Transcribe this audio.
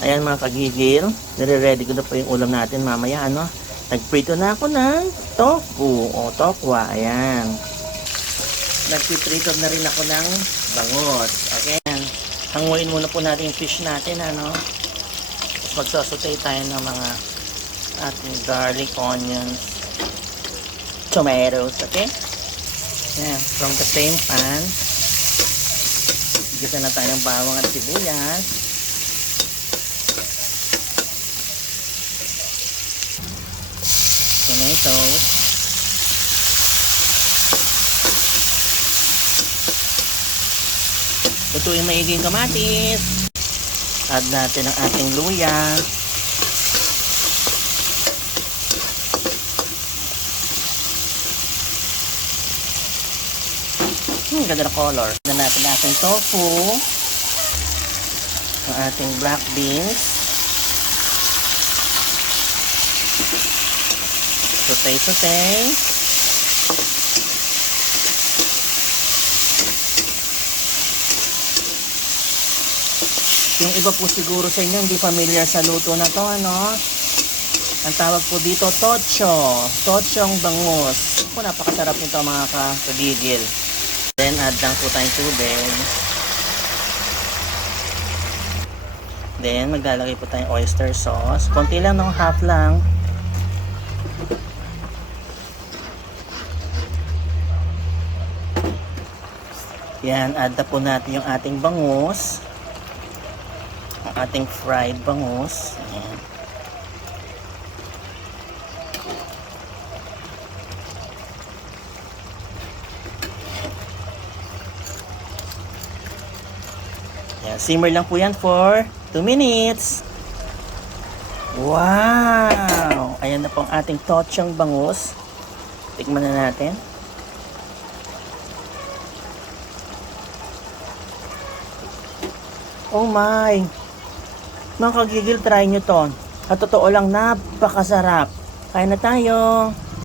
Ayan mga kagigil, nire-ready ko na po yung ulam natin mamaya, ano. Nagprito na ako ng tofu o tokwa, ayan. Nagpiprito na rin ako ng bangos, okay. Hanguin muna po natin yung fish natin, ano. Tapos magsasutay tayo ng mga ating garlic, onions, tomatoes, okay. Ayan, from the same pan, Gisa na tayo ng bawang at sibuyas. Tomatoes. Lutuin maigi yung kamatis. Add natin ang ating luya. Hmm, ganda na color. Add natin ating tofu. Ang ating black beans. Sotay-sotay. Yung iba po siguro sa inyo hindi familiar sa luto na to, ano? Ang tawag po dito, tocho. Tochong bangus. Ako, napakasarap nito mga kabigil. Then, add lang po tayong tubig. Then, maglalagay po tayong oyster sauce. Konti lang, no? Half lang. Yan, add na po natin yung ating bangus. Ang ating fried bangus. Ayan. Yan, simmer lang po yan for 2 minutes. Wow! Ayan na po ang ating tochong bangus. Tikman na natin. Oh my! Mga kagigil, try nyo to. At totoo lang, napakasarap. Kaya na tayo.